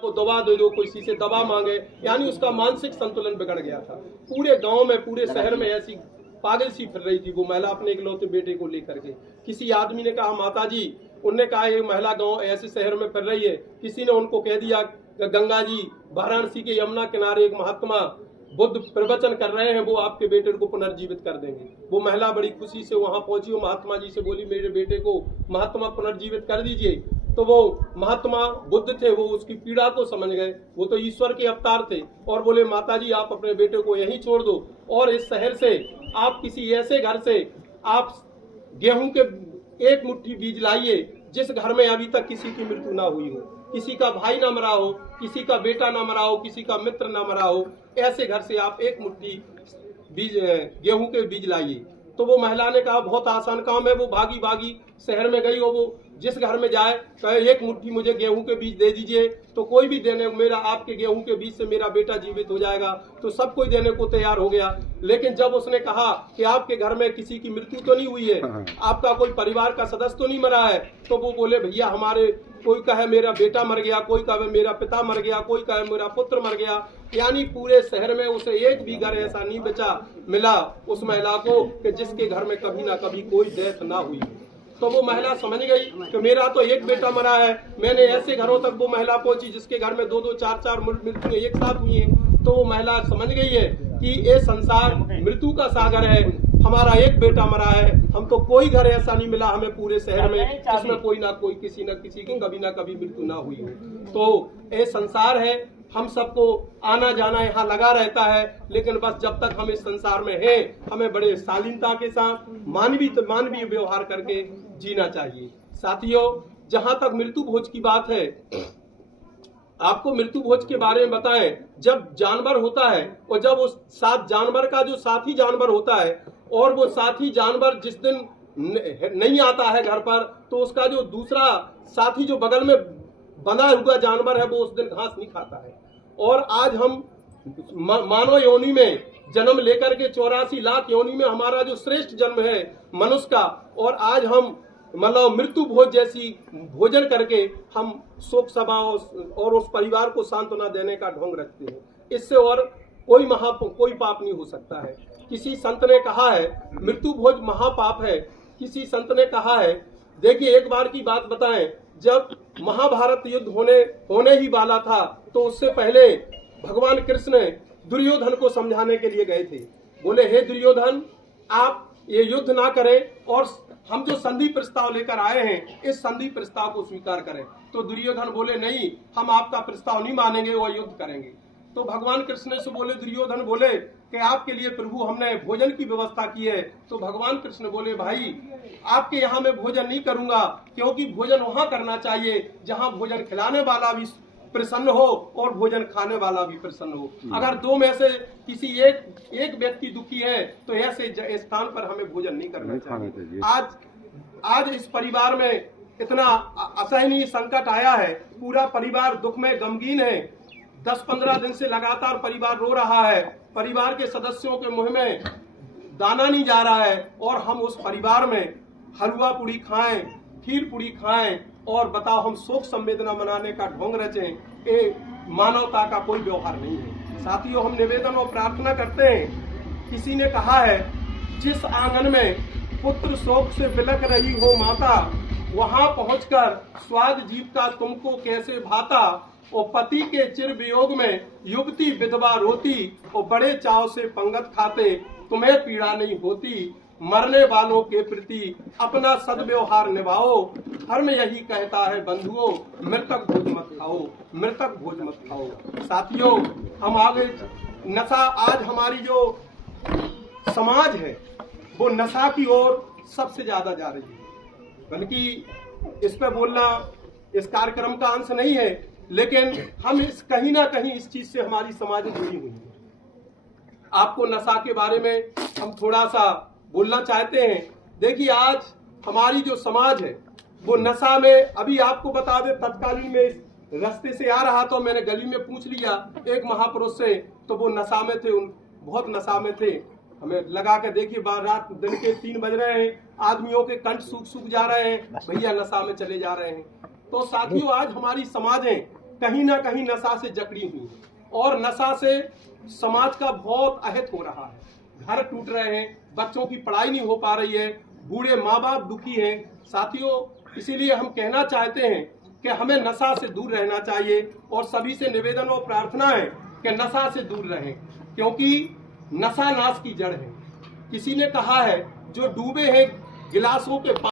को दवा दे दो, किसी से दवा मांगे, यानी उसका मानसिक संतुलन बिगड़ गया था। पूरे गांव में, पूरे शहर में ऐसी पागल सी फिर रही थी वो महिला अपने इकलौते बेटे को लेकर के। किसी आदमी ने कहा माताजी, उनने कहा ये महिला गांव ऐसे शहर में फिर रही है। किसी ने उनको कह दिया गंगा जी वाराणसी के यमुना किनारे एक महात्मा बुद्ध प्रवचन कर रहे हैं, वो आपके बेटे को पुनर्जीवित कर देंगे। वो महिला बड़ी खुशी से वहां पहुंची, वो महात्मा जी से बोली मेरे बेटे को महात्मा पुनर्जीवित कर दीजिए। तो वो महात्मा बुद्ध थे, वो उसकी पीड़ा को समझ गए, वो तो ईश्वर के अवतार थे, और बोले माताजी आप अपने बेटे को यहीं छोड़ दो और इस शहर से आप किसी ऐसे घर से आप गेहूं के एक मुट्ठी बीज लाइए जिस घर में अभी तक किसी की मृत्यु ना हुई हो, किसी का भाई ना मरा हो, किसी का बेटा ना मरा हो, किसी का मित्र ना मरा हो, ऐसे घर से आप एक मुट्ठी बीज गेहूं के बीज लाइए। तो वो महिला ने कहा बहुत आसान काम है। वो भागी भागी शहर में गई और वो जिस घर में जाए कहे एक मुट्ठी मुझे गेहूं के बीज दे दीजिए, तो कोई भी देने, मेरा आपके गेहूं के बीज से मेरा बेटा जीवित हो जाएगा, तो सब कोई देने को तैयार हो गया। लेकिन जब उसने कहा कि आपके घर में किसी की मृत्यु तो नहीं हुई है, आपका कोई परिवार का सदस्य तो नहीं मरा है, तो वो बोले भैया हमारे, कोई कहे मेरा बेटा मर गया, कोई कहे मेरा पिता मर गया, कोई कहे मेरा पुत्र मर गया, यानी पूरे शहर में उसे एक भी घर ऐसा नहीं बचा मिला उस महिला को कि जिसके घर में कभी ना कभी कोई डेथ ना हुई। तो वो महिला समझ गई कि मेरा तो एक बेटा मरा है। मैंने ऐसे घरों तक वो महिला पहुंची जिसके घर में दो दो चार चार मृत्यु एक साथ हुई है। तो वो महिला समझ गई है कि ये संसार मृत्यु का सागर है, हमारा एक बेटा मरा है, हम तो कोई घर ऐसा नहीं मिला हमें पूरे शहर में जिसमें कोई ना कोई किसी न किसी की कभी ना कभी मृत्यु ना हुई हो। तो ये संसार है, हम सबको आना जाना यहाँ लगा रहता है, लेकिन बस जब तक हम इस संसार में हैं हमें बड़े शालीनता के साथ मानवीय व्यवहार करके जीना चाहिए। साथियों, जहाँ तक मृत्यु भोज की बात है, आपको मृत्यु भोज के बारे में बताएं। जब जानवर होता है और जब उस साथ जानवर का जो साथी जानवर होता है और वो साथी जानवर जिस दिन नहीं आता है घर पर, तो उसका जो दूसरा साथी जो बगल में बंधा हुआ जानवर है वो उस दिन घास नहीं खाता है। और आज हम मानव योनि में जन्म लेकर के 84 लाख योनि में हमारा जो श्रेष्ठ जन्म है मनुष्य का, और आज हम मतलब मृत्यु भोज जैसी भोजन करके हम शोक सभा और उस परिवार को सांत्वना देने का ढोंग रखते हैं। इससे और कोई पाप नहीं हो सकता है। किसी संत ने कहा है मृत्यु भोज महापाप है। किसी संत ने कहा है, देखिए एक बार की बात बताएं, जब महाभारत युद्ध होने ही वाला था तो उससे पहले भगवान कृष्ण दुर्योधन को समझाने के लिए गए थे। बोले हे दुर्योधन, आप ये युद्ध ना करें और हम जो संधि प्रस्ताव लेकर आए हैं इस संधि प्रस्ताव को स्वीकार करें। तो दुर्योधन बोले नहीं, हम आपका प्रस्ताव नहीं मानेंगे और युद्ध करेंगे। तो भगवान कृष्ण से बोले, दुर्योधन बोले कि आपके लिए प्रभु हमने भोजन की व्यवस्था की है। तो भगवान कृष्ण बोले भाई आपके यहाँ मैं भोजन नहीं करूंगा, क्योंकि भोजन वहां करना चाहिए जहां भोजन खिलाने वाला भी प्रसन्न हो और भोजन खाने वाला भी प्रसन्न हो। अगर दो में से किसी एक व्यक्ति दुखी है तो ऐसे स्थान पर हमें भोजन नहीं करना चाहिए। आज इस परिवार में इतना असहनीय संकट आया है, पूरा परिवार दुख में गमगीन है। 10-15 दिन से लगातार परिवार रो रहा है, परिवार के सदस्यों के मुंह में दाना नहीं जा रहा है, और हम उस परिवार में हलवा पूड़ी खाएं, खीर पूड़ी खाएं और बताओ हम शोक संवेदना मनाने का ढोंग रचें। ये मानवता का कोई व्यवहार नहीं है। साथियों, हम निवेदन और प्रार्थना करते हैं। किसी ने कहा है जिस आंगन में पुत्र शोक से बिलख रही हो माता, वहां पहुंचकर स्वाद जीव का तुमको कैसे भाता। और पति के चिर वियोग में युवती विधवा रोती, और बड़े चाव से पंगत खाते तुम्हें पीड़ा नहीं होती। मरने वालों के प्रति अपना सद्व्यवहार निभाओ, धर्म यही कहता है बंधुओं, मृतक भोज मत खाओ, मृतक भोज मत खाओ। साथियों, हम आगे नशा, आज हमारी जो समाज है वो नशा की ओर सबसे ज्यादा जा रही है। बल्कि इस पे बोलना इस कार्यक्रम का अंश नहीं है, लेकिन हम कहीं ना कहीं इस चीज से हमारी समाज जुड़ी हुई है। आपको नशा के बारे में हम थोड़ा सा बोलना चाहते हैं। देखिए आज हमारी जो समाज है वो नशा में, अभी आपको बता दे, तत्कालीन में रास्ते से आ रहा तो मैंने गली में पूछ लिया एक महापुरुष से, तो वो नशा में थे, बहुत नशा में थे। हमें लगा के देखिए रात दिन के 3 बज रहे हैं, आदमियों के कंठ सूख जा रहे हैं, भैया नशा में चले जा रहे हैं। तो साथियों, आज हमारी समाजें कहीं ना कहीं नशा से जकड़ी हुई हैं और नशा से समाज का बहुत अहित हो रहा है। घर टूट रहे हैं, बच्चों की पढ़ाई नहीं हो पा रही है, बूढ़े माँ बाप दुखी हैं। साथियों, इसीलिए हम कहना चाहते हैं कि हमें नशा से दूर रहना चाहिए और सभी से निवेदन और प्रार्थना है कि नशा से दूर रहें, क्योंकि नशा नाश की जड़ है। किसी ने कहा है, जो डूबे हैं गिलासों के